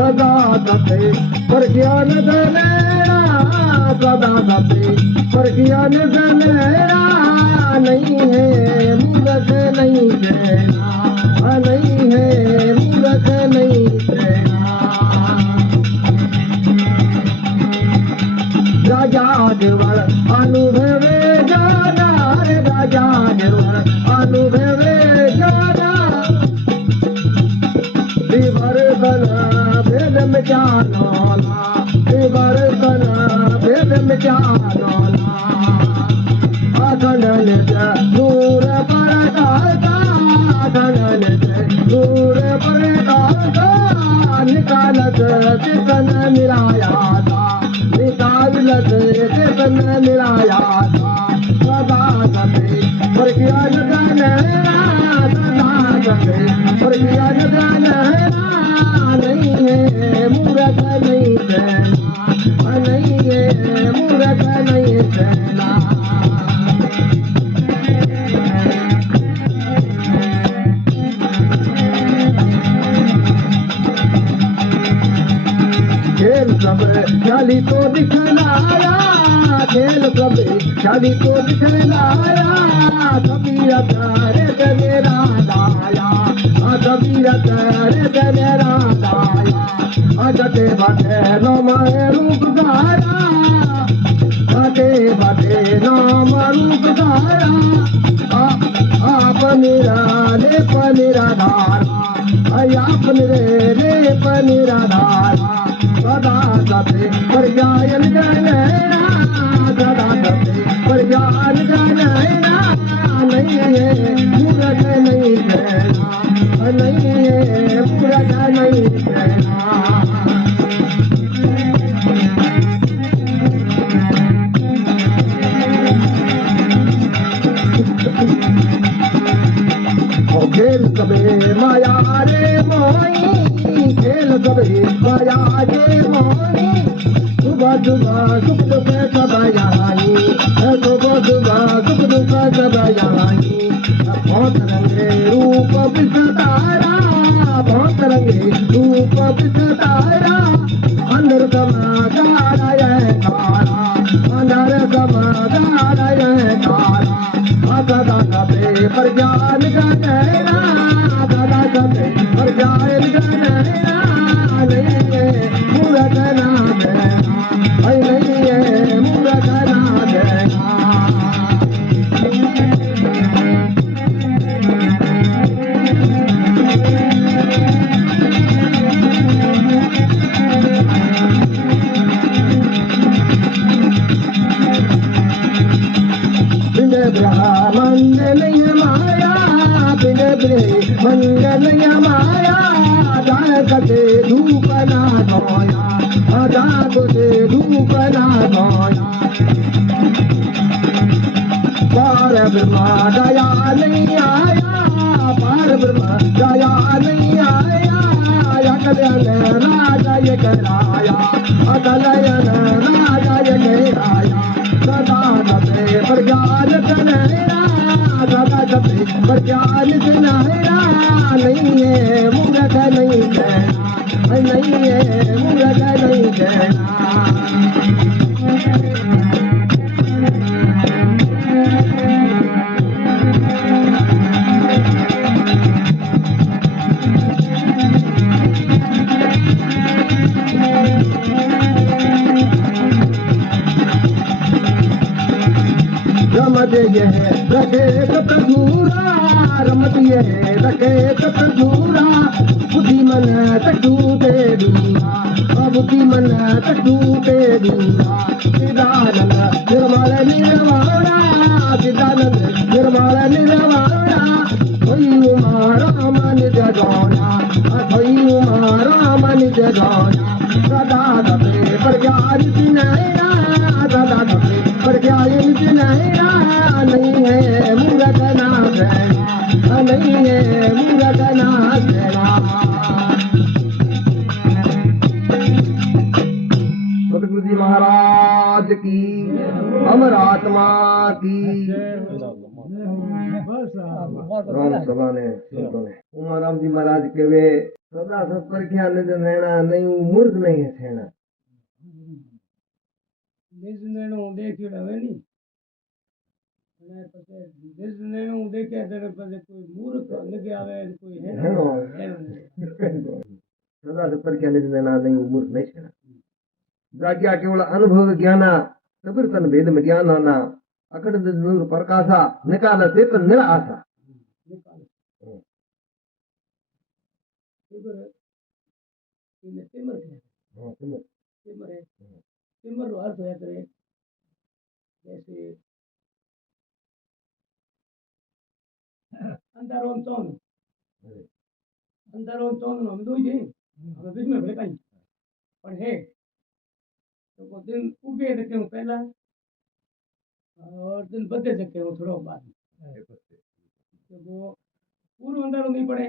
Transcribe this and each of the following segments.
सदा दते पर ज्ञान दलेरा सदा दते पर ज्ञान दलेरा नहीं है मूर्ख नहीं कहना नहीं है मूर्ख नहीं कहना राजा देवर अनुभवे जाना रे राजा देवर अनुभवे जाना देवर बना भेद में जाना देवर बना भेद में जाना अखंडन दूर पर अखंडन दूर पर निकालत चेतन मिलाया था निकालत चेतन मिलाया था सदा सते पर ज्ञान गहरा सदा सते पर ज्ञान गहरा नहीं है मूर्ख नहीं कहना नहीं है मूर्ख नहीं कहना खेल सब चाली को दिखलाया खेल सब चाली को दिखलाया कबीरा करे मेरा दाया कबीरा करे मेरा दाया अजते बाटे नाम रूप गाया बाटे बाटे नाम रूप गाया आप निराले पनिराधारा आप निरे पनिराधारा सदा सते पर ज्ञान गहरा सदा सते पर ज्ञान गहरा नहीं है मूर्ख नहीं कहना नहीं है मूर्ख नहीं कहना खेल कबे माया रे मोही खेल कबे माया रे मोही सुबह सुबह सुख दुख सब आई सुबह सुबह सुख दुख सब आई बहुत रंगे रूप विस्तारा बहुत रंगे रूप विस्तारा अंदर समा गाया तारा अंदर समा गाया तारा सदा सते पर ज्ञान गहरा सदा सते पर ज्ञान गहरा नहीं है मूर्ख ना कहना नहीं है मूर्ख ना कहना मंगल माया बिन मंगल माया जागते धूप ना धोया जागते धूप ना धोया पार ब्रह्मा दया नहीं आया पार ब्रह्मा दया नहीं आया कल्याण राजा ये कराया कल्याण राजा ये कराया सदा सते पर ज्ञान गहरा सदा सते पर ज्ञान गहरा नहीं है मूर्ख नहीं कहना नहीं है मूर्ख नहीं कहना रमत यह रखे तूरा रमत यह रखे तूरा बुद्धि मन तू दे दूरा बुद्धि मन तू दे दूरा चिदानंद निर्मल निर्वाणा चिदानंद निर्मल निर्वाणा थई उमा राम निज गौना थई उमा राम निज गौना सदा सते पर ज्ञान नैना सदा सते पर ज्ञान नैना नहीं है मूर्ख ना कहना नहीं है मूर्ख ना कहना सतगुरु जी महाराज की अमर आत्मा की राम सभा ने संतों ने उमाराम जी महाराज के वे सदा सत्पर क्या निज नैना नहीं मूर्ख नहीं है सेना નિજ નેણું દેખ્યું હવે નહીં અને પછી નિજ નેણું દેખ્યા ત્યારે પછી કોઈ મૂર્ખ લગે આવે ને કોઈ હેણો હેણો હેણો નહીં. सदा सत्पर क्या निज नैना नहीं मूर्ख नहीं सेना जाग्या केवल अनुभव ज्ञाना सबीर तन भेद में ज्ञान आना अकड़ नूर प्रकाशा निकाल चेतन निर आशा નિકાલ તિમર એને તિમર કહે તિમર है તિમર નો અર્થ है करे जैसे अंधारो चौन अंधारो चौन નો દુઈ છે હવે બીજ में ભેકાઈ પણ है तो वो दिन उगे रखे हूँ पहला और दिन बदले रखे हूँ थोड़ा बाद तो वो पूरा अंधारो नहीं पड़े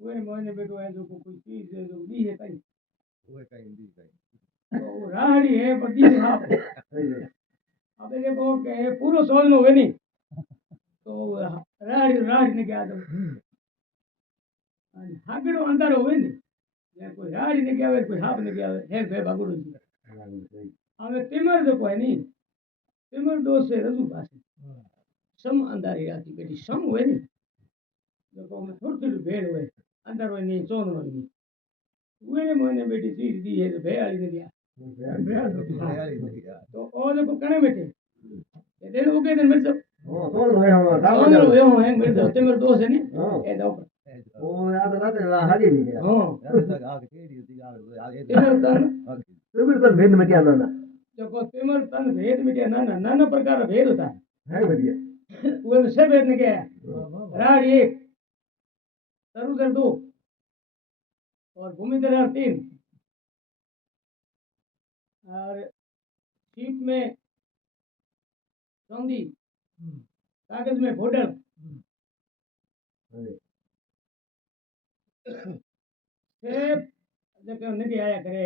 वो महीने बैठो है जो कोई चीज है जो दी है कहीं तो वो राहड़ी है पर दी है आप अब देखो के पूरो सोल नो है नहीं तो राहड़ी राहड़ी ने क्या दो हागड़ो अंधारो है नहीं या कोई राहड़ी ने क्या कोई हाप ने क्या है बे भागड़ो હવે તિમર જો કોઈ નહીં તિમર દોષ છે રજુ પાસે સમ અંધારી રાતી બેટી સમ હોય ને જો કોઈ થોડું થોડું ભેળ હોય અંધાર હોય નહીં ચોન હોય નહીં ઉને મને બેટી ચીજ દી है तो ભેળાળી ને ગયા तो ओ जो कणे बैठे ये देन उगे दिन मिल जाओ कौन है हम कौन है हम है मिल जाओ तिमर दोष है नहीं ए जाओ ओ याद रात हागे नहीं गया हां तिमर तन सबीर तन भेद में ज्ञान आना जो को तिमर तन भेद मिटे नाना नाना प्रकार भेद होता है बढ़िया वो से भेद ने क्या राड एक तरुदर दो और भूमिधर तीन और सीप में चांदी कागज में बॉर्डर सेब जके नहीं आया करे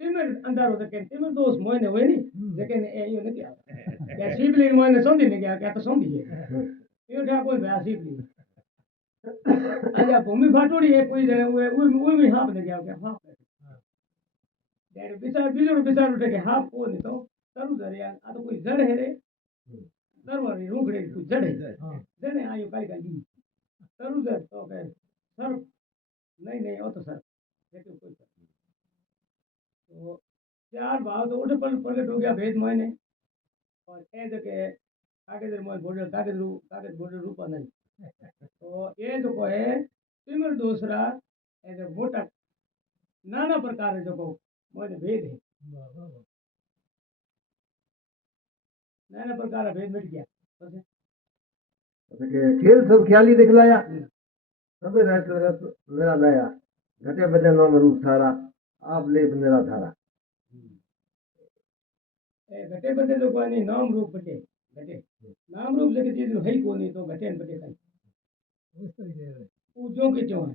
तिमर अंधारो जके तिमर दोष मोय ने होय नी जके ने यो नहीं आया क्या सीप ली मोय ने चांदी ने क्या क्या तो चांदी है यो ठा कोई भा सीप ली आजा भूमि फाटोड़ी है कोई वो भी हाफ ने क्या क्या हाफ ત્યારે વિચાર બીજો વિચાર ઉઠે કે હાફ કોણ તો તરુ ધરે આ તો કોઈ જડ હે રે તરવારી રૂંગડે કોઈ જડ હે જડે આયો કાઈ કાઈ તરુ ધર તો કે સર नहीं नहीं वो तो सर लेकिन कोई सर तो चार भाव तो उठे पर प्रकट हो गया भेद मोहने और ए जके कागज मोह कागज बॉर्डर रूपा नहीं तो ये जो को है तिमर दूसरा ए जो मोटा नाना प्रकार जो को मोहने भेद है नाना प्रकार भेद मिट गया खेल सब ख्याली दिखलाया सबे राष्ट्र मेरा दया घटे बजे नाम रूप सारा आप लेप मेरा धारा घटे बटे जो कोई नाम रूप बटे घटे नाम रूप से चीज है ही कोनी तो घटे बटे कहीं वो जो के जो है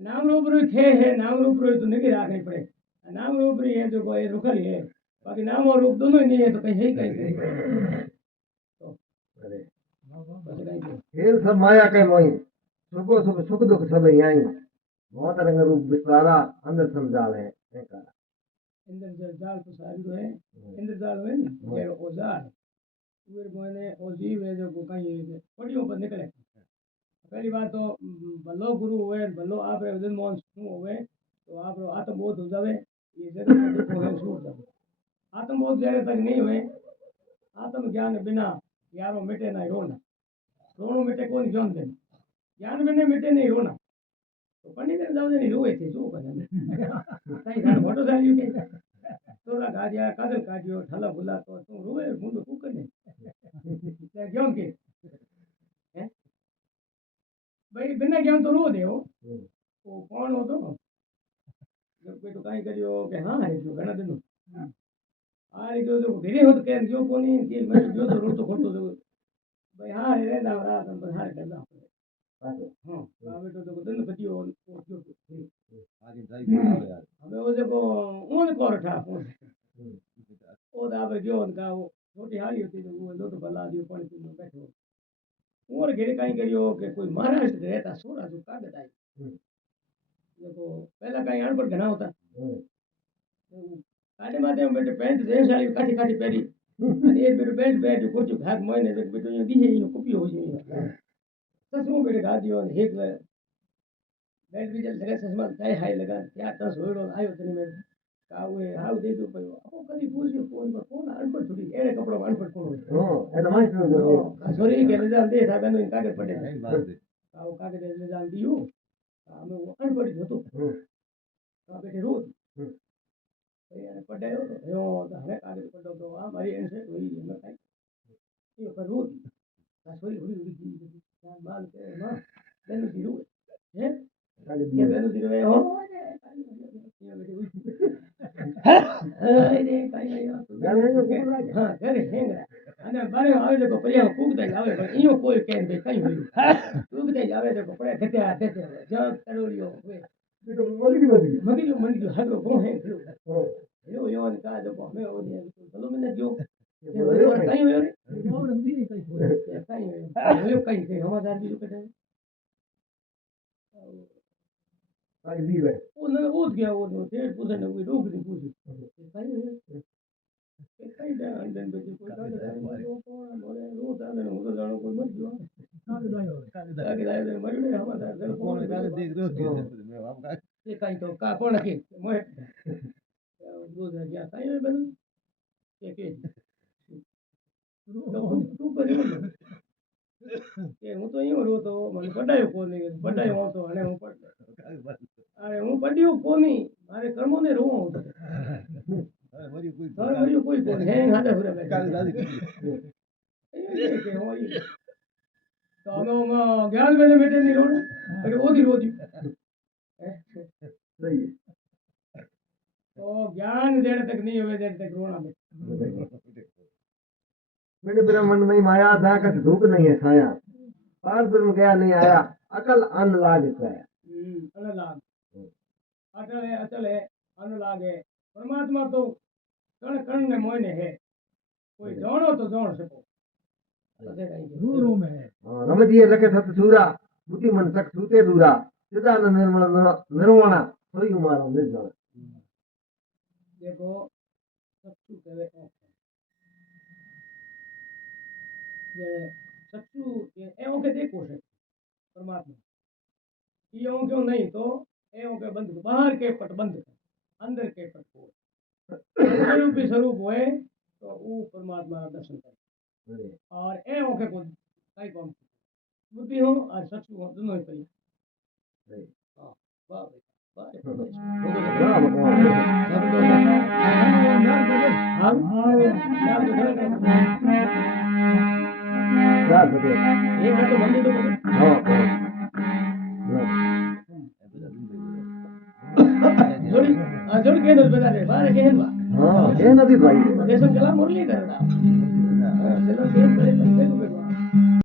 नाम रूप रो है नाम रूप रो तो नहीं राखनी पड़े नाम रूप री है जो कोई रुकल है बाकी नाम और रूप दोनों ही नहीं है तो कहीं है ही कहीं तो खेल सब माया के मोही सुखो सुख सुख दुख सब यहीं बहुत रंग रूप विस्तारा अंदर समझाल है इंद्र जाल तो सारी जो है इंद्र जाल है ना ये औजार वीर मोने औजीव है जो कहीं पड़ियों पर निकले पहली बात तो भलो गुरु हुए भलो आप रे वजन मोहन सुन हुए तो आप रो आत्मबोध हो जावे ये जगत में दुख है छूट जावे आत्मबोध जरे तक नहीं हुए आत्म ज्ञान बिना यारो मिटे ना रोना रोनो मिटे कौन ज्ञान दे ज्ञान बिना मिटे नहीं रोना तो पंडित ने जाओ नहीं रोए थे जो करे कहीं सारे फोटो डालियो के तोरा गाजिया काजल काजियो ठला भुला तो तू रोए मुंडो तू करे क्या ज्ञान के हैं भाई बिना ज्ञान तो रो दे हो तो कौन हो तो जब कोई तो कहीं करियो के हां है जो घना दिन आ रे जो धीरे हो तो के जो कोनी के मैं जो तो रो तो खोटो जो भाई हां रे दावरा तन पर हार करदा हाँ बेटो देखो दिन बचियो आज यार हमें वो देखो ऊन को रखा वो दाबर गयो उनका वो छोटी हाड़ी होती तो वो लो तो बला दियो पानी पीने बैठो वो घेरे कहीं करियो कि कोई महाराष्ट्र में रहता सोरा जो कागज आई देखो पहला कहीं अनपढ़ घना होता काटे माथे में बेटे पैंट जेंस वाली काठी काठी पहरी અને એક બેટો બેલ્ટ બેલ્ટ kurci ભાગ મોઈને એક બેટો યો દીહે યો કુપિયો હોય છે સસમો બેટે ગાદિયો ને એક બેલ્ટ બીજલ લગા સસમા થાય હાય લગા ત્યાં તસ હોયડો આયો તને મે કાવે હાવ દે દો પયો ઓ કદી પૂછ્યો ફોન પર કોણ અનપઢ થોડી એડે કપડો અનપઢ કોણ હોય એટલે માહિતી સોરી કે રજા દે સાહેબ એનો કાગળ પડે આવો કાગળ રજા દીયો અમે અનપઢ હતો આ બેટે રોજ પડાયો યો હવે કાગળ પડો તો આ મારી એન્સે હોઈ મે કાઈ યો પર રોજ આ સોરી હોડી હોડી ચાર બાલ કે માં બેનું દીરો હે કે બેનું દીરો હો હા ઘરે હેંગા અને બારે આવે તો પર્યા કૂકતા આવે પણ ઈયો કોઈ કે બે કઈ હોય કૂકતા આવે તો પડે ધત્યા ધત્યા જ કરોડિયો હોય બેટો મળી મગી હાડો બહુ હે યો યો ને કા જો મે ઓની ચલો મને જો કઈ હોય રે કઈ હોય કઈ હવાદાર બીજું કટે આ દીવે ઓને ઓત ગયા ઓનો તેડ પૂછે ને કોઈ ડોગરી પૂછી કઈ દે અંડન બેટી કોઈ કાલે કોણ બોલે રો તાને હું તો જાણો કોઈ મત જો કાગે દાયો મરડે હવાદાર જલ કોણ કાગે દેખ રહ્યો એ કઈ તો કા કોણ કે મોય દૂધ ગયા કઈ હોય બન કે તું કર્યું કે હું તો અહીંયા રોતો મને પડાયો કોની પડાયો હતો અને હું પડ અરે હું પડ્યો કોની મારે કર્મો ને રોવો હતો મર્યું કોઈ કોણ હે હાડે હુરે કે હોય તો અમે જ્ઞાન બેને બેટે ની રોડ એટલે ઓધી રોધી સહી तो ज्ञान देर तक नहीं हुए देर तक रोना में मेरे ब्रह्मंड में माया धाकत धूप नहीं है छाया पार ब्रह्म गया नहीं आया अकल अन्न लाग गया अनुलाग अचल है अनुलाग है परमात्मा तो कण कण ने मोयने है कोई जानो तो जान सको रमजीय लखे सत सूरा बुद्धि मन सख सूते दूरा चिदानंद निर्मल निर्वाणा सोई उमारा निर्जन देखो सच्चू कहे जे सच्चू एवं के देखो है परमात्मा ये क्यों नहीं तो एवं के बंद बाहर के पट बंद अंदर के पट को रूपी स्वरूप हुए तो वो परमात्मा दर्शन करे और एवं के को कई कौन बुद्धि हो और सच्चू हो दोनों ही करी हाँ वाह जोड़ के नस बता दे बारे के हलवा हां ये नदी भाई देशम कला मुरली करता चलो देख बड़े बंदे को